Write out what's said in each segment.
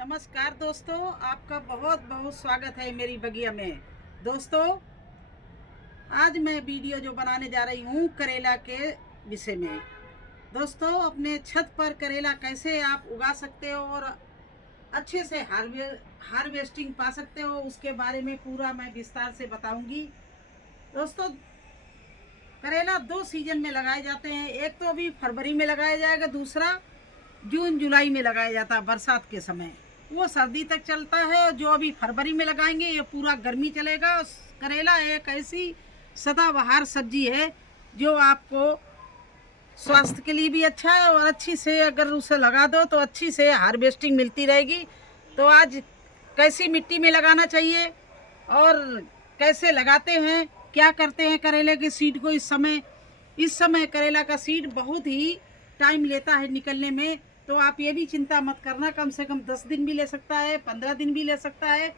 नमस्कार दोस्तों, आपका बहुत बहुत स्वागत है मेरी बगिया में। दोस्तों, आज मैं वीडियो जो बनाने जा रही हूँ करेला के विषय में। दोस्तों, अपने छत पर करेला कैसे आप उगा सकते हो और अच्छे से हार्वेस्टिंग पा सकते हो, उसके बारे में पूरा मैं विस्तार से बताऊंगी। दोस्तों, करेला दो सीजन में लगाए जाते हैं। एक तो अभी फरवरी में लगाया जाएगा, दूसरा जून जुलाई में लगाया जाता है बरसात के समय। वो सर्दी तक चलता है। जो अभी फरवरी में लगाएंगे ये पूरा गर्मी चलेगा। करेला एक ऐसी सदाबहार सब्जी है जो आपको स्वास्थ्य के लिए भी अच्छा है और अच्छी से अगर उसे लगा दो तो अच्छी से हार्वेस्टिंग मिलती रहेगी। तो आज कैसी मिट्टी में लगाना चाहिए और कैसे लगाते हैं, क्या करते हैं करेले की सीड को। इस समय करेला का सीड बहुत ही टाइम लेता है निकलने में। तो आप ये भी चिंता मत करना, कम से कम 10 दिन भी ले सकता है, 15 दिन भी ले सकता है,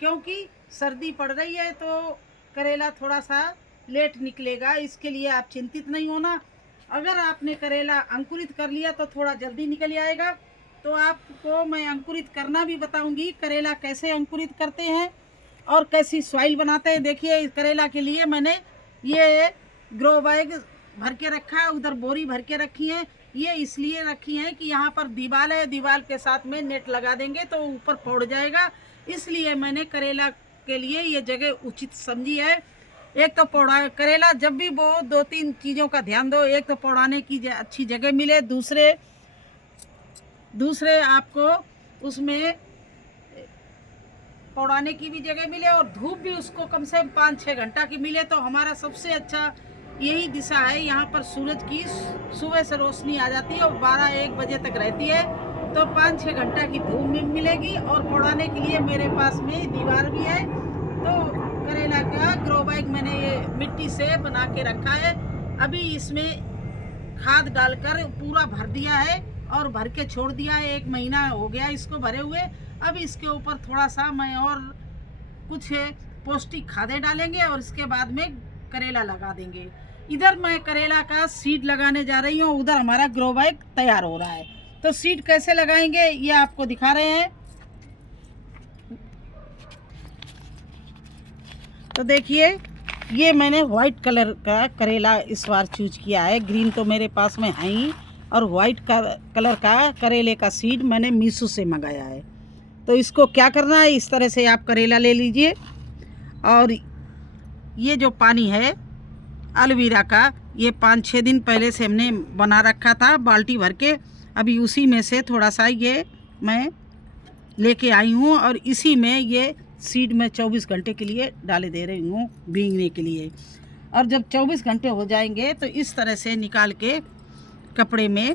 क्योंकि सर्दी पड़ रही है तो करेला थोड़ा सा लेट निकलेगा। इसके लिए आप चिंतित नहीं होना। अगर आपने करेला अंकुरित कर लिया तो थोड़ा जल्दी निकल आएगा। तो आपको मैं अंकुरित करना भी बताऊंगी, करेला कैसे अंकुरित करते हैं और कैसी सॉइल बनाते हैं। देखिए, करेला के लिए मैंने ये ग्रो बैग भर के रखा है, उधर बोरी भर के रखी है। ये इसलिए रखी है कि यहाँ पर दीवार है, दीवार के साथ में नेट लगा देंगे तो ऊपर पौड़ जाएगा। इसलिए मैंने करेला के लिए ये जगह उचित समझी है। एक तो पौड़ा करेला जब भी वो 2-3 चीज़ों का ध्यान दो। एक तो पौड़ाने की अच्छी जगह मिले, दूसरे आपको उसमें पौड़ाने की भी जगह मिले और धूप भी उसको कम से कम 5-6 घंटा की मिले तो हमारा सबसे अच्छा यही दिशा है। यहाँ पर सूरज की सुबह से रोशनी आ जाती है और 12-1 बजे तक रहती है, तो 5-6 घंटा की धूप मिलेगी। और पौड़ाने के लिए मेरे पास में दीवार भी है। तो करेला का ग्रो बैग मैंने ये मिट्टी से बना के रखा है। अभी इसमें खाद डालकर पूरा भर दिया है और भर के छोड़ दिया है। 1 महीना हो गया इसको भरे हुए। अब इसके ऊपर थोड़ा सा मैं और कुछ पौष्टिक खादें डालेंगे और इसके बाद में करेला लगा देंगे। इधर मैं करेला का सीड लगाने जा रही हूँ, उधर हमारा ग्रो बैग तैयार हो रहा है। तो सीड कैसे लगाएंगे ये आपको दिखा रहे हैं। तो देखिए, ये मैंने व्हाइट कलर का करेला इस बार चूज किया है। ग्रीन तो मेरे पास में है ही, और व्हाइट कलर का करेले का सीड मैंने मीशो से मंगाया है। तो इसको क्या करना है, इस तरह से आप करेला ले लीजिए और ये जो पानी है एलोवेरा का, ये 5-6 दिन पहले से हमने बना रखा था बाल्टी भर के। अभी उसी में से थोड़ा सा ये मैं लेके आई हूँ और इसी में ये सीड में 24 घंटे के लिए डाले दे रही हूँ भीगने के लिए। और जब 24 घंटे हो जाएंगे तो इस तरह से निकाल के कपड़े में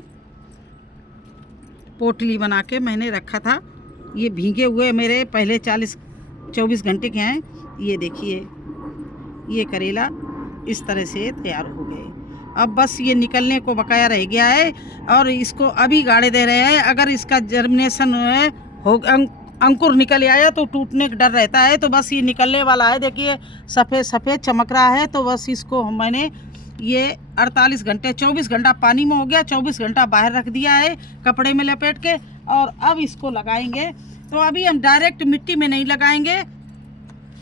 पोटली बना के मैंने रखा था। ये भीगे हुए मेरे पहले 24 घंटे के हैं। ये देखिए, ये करेला इस तरह से तैयार हो गए। अब बस ये निकलने को बकाया रह गया है और इसको अभी गाड़े दे रहे हैं। अगर इसका जर्मिनेशन हो अंकुर निकल आया तो टूटने का डर रहता है। तो बस ये निकलने वाला है। देखिए, सफ़ेद सफ़ेद चमक रहा है। तो बस इसको मैंने ये 48 घंटे 24 घंटा पानी में हो गया, 24 घंटा बाहर रख दिया है कपड़े में लपेट के। और अब इसको लगाएंगे। तो अभी हम डायरेक्ट मिट्टी में नहीं लगाएंगे,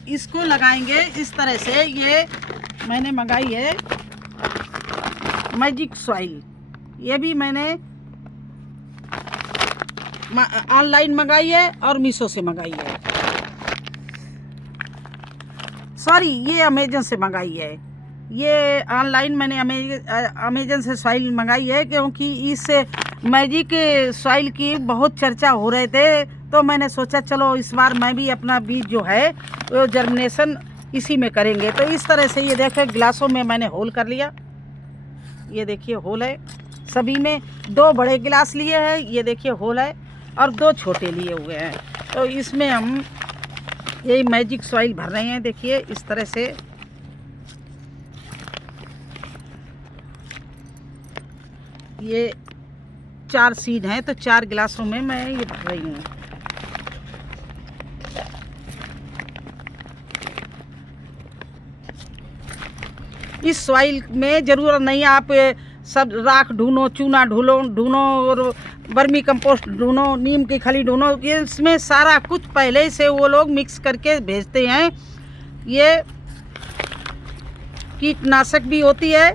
इसको लगाएंगे इस तरह से। ये मैंने मंगाई है मैजिक सॉइल। ये भी मैंने ऑनलाइन मंगाई है और मीशो से मंगाई है। सॉरी, ये अमेजन से मंगाई है। ये ऑनलाइन मैंने अमेजन से सॉइल मंगाई है, क्योंकि इस मैजिक सॉइल की बहुत चर्चा हो रहे थे। तो मैंने सोचा चलो इस बार मैं भी अपना बीज जो है वो जर्मिनेशन इसी में करेंगे। तो इस तरह से ये देखिए, गिलासों में मैंने होल कर लिया। ये देखिए होल है सभी में। 2 बड़े गिलास लिए हैं, ये देखिए होल है, और 2 छोटे लिए हुए हैं। तो इसमें हम यही मैजिक सॉइल भर रहे हैं। देखिए इस तरह से ये 4 सीड हैं, तो 4 गिलासों में मैं ये भर रही हूँ। इस सॉइल में ज़रूरत नहीं आप सब राख ढूंढो, चूना ढूंढो और वर्मी कंपोस्ट ढूंढो, नीम की खली ढूंढो, ये इसमें सारा कुछ पहले से वो लोग मिक्स करके भेजते हैं। ये कीटनाशक भी होती है,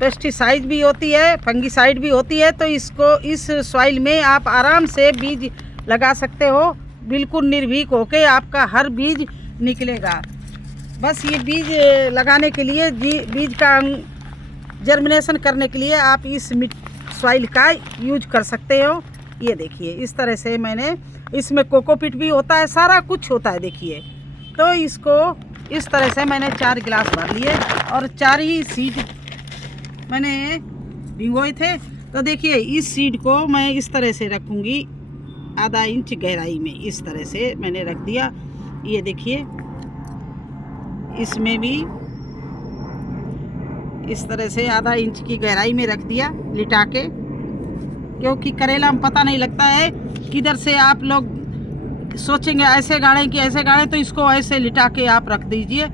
पेस्टिसाइड भी होती है, फंगिसाइड भी होती है। तो इसको इस सॉइल में आप आराम से बीज लगा सकते हो, बिल्कुल निर्भीक होके आपका हर बीज निकलेगा। बस ये बीज लगाने के लिए, बीज का जर्मिनेशन करने के लिए आप इस सॉइल का यूज कर सकते हो। ये देखिए इस तरह से मैंने, इसमें कोकोपीट भी होता है, सारा कुछ होता है देखिए। तो इसको इस तरह से मैंने 4 गिलास भर लिए और 4 ही सीड मैंने भिगोए थे। तो देखिए इस सीड को मैं इस तरह से रखूँगी, आधा इंच गहराई में इस तरह से मैंने रख दिया। ये देखिए इसमें भी इस तरह से आधा इंच की गहराई में रख दिया लिटा के, क्योंकि करेला में पता नहीं लगता है किधर से आप लोग सोचेंगे ऐसे गाड़े कि ऐसे गाड़े, तो इसको ऐसे लिटा के आप रख दीजिए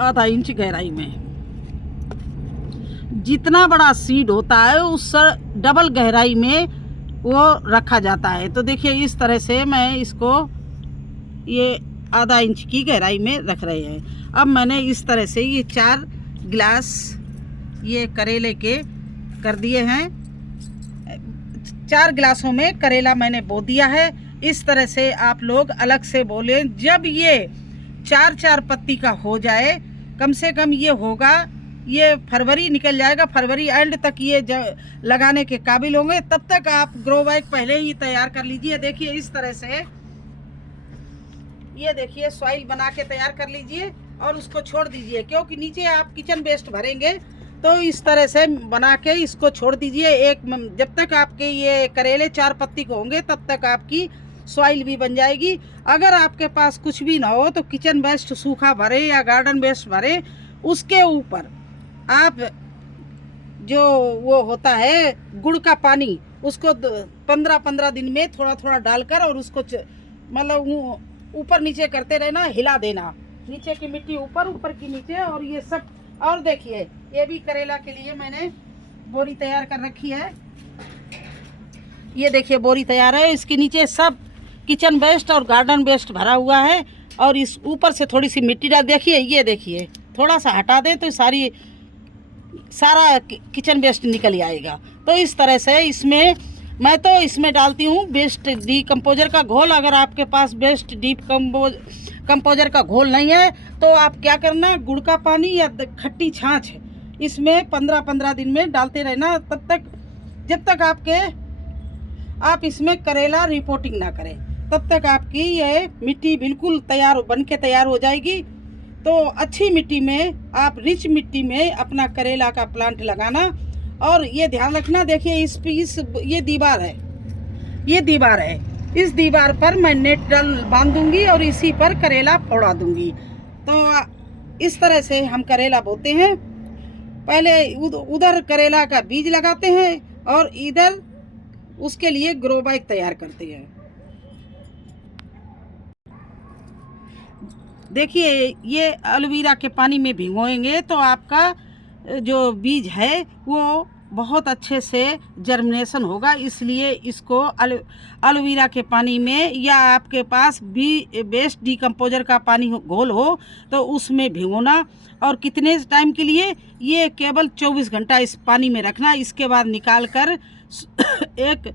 आधा इंच गहराई में। जितना बड़ा सीड होता है उस डबल गहराई में वो रखा जाता है। तो देखिए इस तरह से मैं इसको ये आधा इंच की गहराई में रख रहे हैं। अब मैंने इस तरह से ये 4 गिलास ये करेले के कर दिए हैं। 4 गिलासों में करेला मैंने बो दिया है। इस तरह से आप लोग अलग से बोले, जब ये 4-4 पत्ती का हो जाए, कम से कम ये होगा, ये फरवरी निकल जाएगा, फरवरी एंड तक ये लगाने के काबिल होंगे। तब तक आप ग्रो बैग पहले ही तैयार कर लीजिए। देखिए इस तरह से, ये देखिए सॉइल बना के तैयार कर लीजिए और उसको छोड़ दीजिए, क्योंकि नीचे आप किचन वेस्ट भरेंगे। तो इस तरह से बना के इसको छोड़ दीजिए। जब तक आपके ये करेले 4 पत्ती को होंगे तब तक आपकी सॉइल भी बन जाएगी। अगर आपके पास कुछ भी ना हो तो किचन वेस्ट सूखा भरे या गार्डन वेस्ट भरे, उसके ऊपर आप जो वो होता है गुड़ का पानी, उसको 15-15 दिन में थोड़ा थोड़ा डालकर और उसको मतलब ऊपर नीचे करते रहना, हिला देना, नीचे की मिट्टी ऊपर, ऊपर की नीचे, और ये सब। और देखिए ये भी करेला के लिए मैंने बोरी तैयार कर रखी है। ये देखिए बोरी तैयार है, इसके नीचे सब किचन वेस्ट और गार्डन वेस्ट भरा हुआ है और इस ऊपर से थोड़ी सी मिट्टी डाल। देखिए ये देखिए थोड़ा सा हटा दें तो सारा किचन वेस्ट निकल आएगा। तो इस तरह से इसमें मैं तो इसमें डालती हूँ बेस्ट डीकम्पोजर का घोल। अगर आपके पास बेस्ट डीकम्पोजर का घोल नहीं है तो आप क्या करना, गुड़ का पानी या खट्टी छाछ इसमें 15-15 दिन में डालते रहना, तब तक जब तक आप इसमें करेला रिपोर्टिंग ना करें, तब तक आपकी ये मिट्टी बिल्कुल बन के तैयार हो जाएगी। तो अच्छी मिट्टी में, आप रिच मिट्टी में अपना करेला का प्लांट लगाना। और ये ध्यान रखना, देखिए ये दीवार है, ये दीवार है, इस दीवार पर मैं नेट बांध दूंगी और इसी पर करेला फोड़ा दूंगी। तो इस तरह से हम करेला बोते हैं। पहले उधर करेला का बीज लगाते हैं और इधर उसके लिए ग्रो बैग तैयार करते हैं। देखिए ये एलोवेरा के पानी में भिगोएंगे तो आपका जो बीज है वो बहुत अच्छे से जर्मिनेशन होगा। इसलिए इसको एलोवेरा के पानी में, या आपके पास बेस्ट डीकम्पोजर का पानी घोल हो तो उसमें भिगोना। और कितने टाइम के लिए, ये केवल 24 घंटा इस पानी में रखना। इसके बाद निकाल कर एक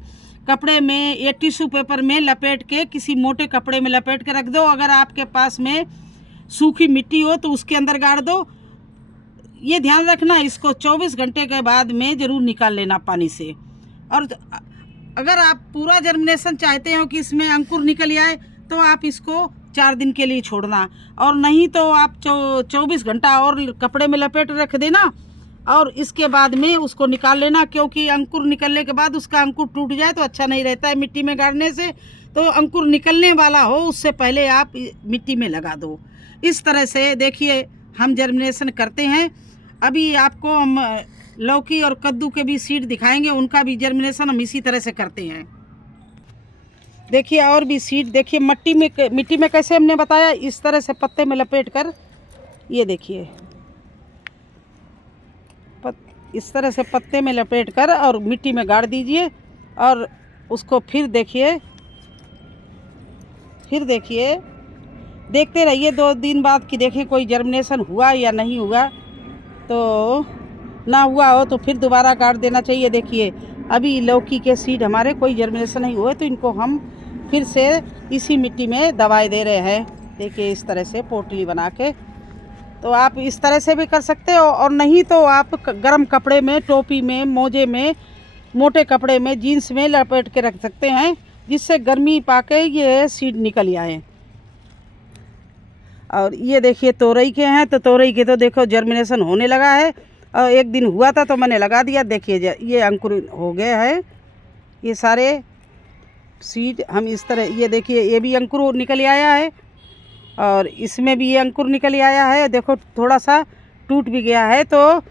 कपड़े में या टिश्यू पेपर में लपेट के, किसी मोटे कपड़े में लपेट के रख दो। अगर आपके पास में सूखी मिट्टी हो तो उसके अंदर गाड़ दो। ये ध्यान रखना, इसको 24 घंटे के बाद में ज़रूर निकाल लेना पानी से। और अगर आप पूरा जर्मिनेशन चाहते हो कि इसमें अंकुर निकल आए तो आप इसको 4 दिन के लिए छोड़ना, और नहीं तो आप 24 घंटा और कपड़े में लपेट रख देना और इसके बाद में उसको निकाल लेना। क्योंकि अंकुर निकलने के बाद उसका अंकुर टूट जाए तो अच्छा नहीं रहता है मिट्टी में गाड़ने से। तो अंकुर निकलने वाला हो उससे पहले आप मिट्टी में लगा दो। इस तरह से देखिए हम जर्मिनेशन करते हैं। अभी आपको हम लौकी और कद्दू के भी सीड दिखाएंगे, उनका भी जर्मिनेशन हम इसी तरह से करते हैं। देखिए और भी सीड, देखिए मिट्टी में कैसे हमने बताया, इस तरह से पत्ते में लपेट कर, ये देखिए इस तरह से पत्ते में लपेट कर और मिट्टी में गाड़ दीजिए और उसको फिर देखिए देखते रहिए 2 दिन बाद कि देखें कोई जर्मिनेशन हुआ या नहीं हुआ। तो ना हुआ हो तो फिर दोबारा गाड़ देना चाहिए। देखिए अभी लौकी के सीड हमारे कोई जर्मिनेशन नहीं हुए, तो इनको हम फिर से इसी मिट्टी में दवाई दे रहे हैं। देखिए इस तरह से पोटली बना के, तो आप इस तरह से भी कर सकते हो, और नहीं तो आप गर्म कपड़े में, टोपी में, मोजे में, मोटे कपड़े में, जीन्स में लपेट के रख सकते हैं, जिससे गर्मी पाके ये सीड निकल आए। और ये देखिए तोरई के हैं, तो तोरई के तो देखो जर्मिनेशन होने लगा है, और 1 दिन हुआ था तो मैंने लगा दिया। देखिए ये अंकुर हो गए हैं, ये सारे सीड हम इस तरह, ये देखिए ये भी अंकुर निकल आया है, और इसमें भी ये अंकुर निकल आया है। देखो थोड़ा सा टूट भी गया है, तो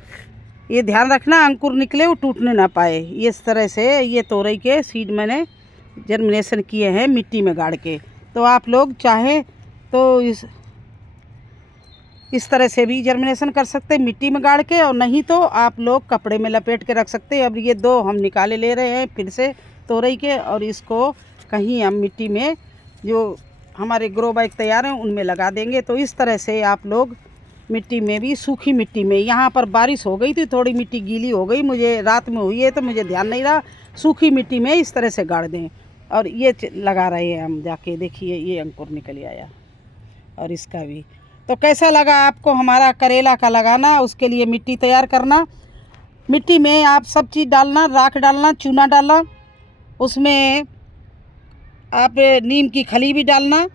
ये ध्यान रखना अंकुर निकले वो टूटने ना पाए। इस तरह से ये तोरई के सीड मैंने जर्मिनेशन किए हैं मिट्टी में गाड़ के। तो आप लोग चाहें तो इस तरह से भी जर्मिनेशन कर सकते हैं मिट्टी में गाड़ के, और नहीं तो आप लोग कपड़े में लपेट के रख सकते हैं। अब ये 2 हम निकाले ले रहे हैं फिर से तोरई के, और इसको कहीं हम मिट्टी में जो हमारे ग्रो बैग तैयार हैं उनमें लगा देंगे। तो इस तरह से आप लोग मिट्टी में भी, सूखी मिट्टी में, यहाँ पर बारिश हो गई थी, थोड़ी मिट्टी गीली हो गई, मुझे रात में हुई है तो मुझे ध्यान नहीं रहा, सूखी मिट्टी में इस तरह से गाड़ दें। और ये लगा रहे हैं हम जाके, देखिए ये अंकुर निकल आया, और इसका भी। तो कैसा लगा आपको हमारा करेला का लगाना? उसके लिए मिट्टी तैयार करना, मिट्टी में आप सब चीज़ डालना, राख डालना, चूना डालना, उसमें आप नीम की खली भी डालना,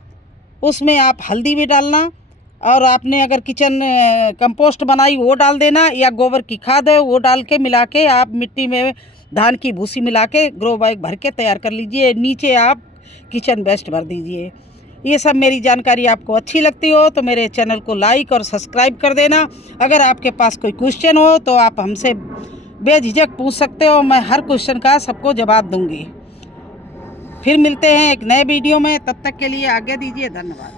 उसमें आप हल्दी भी डालना, और आपने अगर किचन कंपोस्ट बनाई वो डाल देना, या गोबर की खाद है वो डाल के मिला के आप मिट्टी में धान की भूसी मिला के ग्रो बैग भर के तैयार कर लीजिए। नीचे आप किचन वेस्ट भर दीजिए। ये सब मेरी जानकारी आपको अच्छी लगती हो तो मेरे चैनल को लाइक और सब्सक्राइब कर देना। अगर आपके पास कोई क्वेश्चन हो तो आप हमसे बेझिझक पूछ सकते हो, मैं हर क्वेश्चन का सबको जवाब दूंगी। फिर मिलते हैं एक नए वीडियो में, तब तक के लिए आज्ञा दीजिए, धन्यवाद।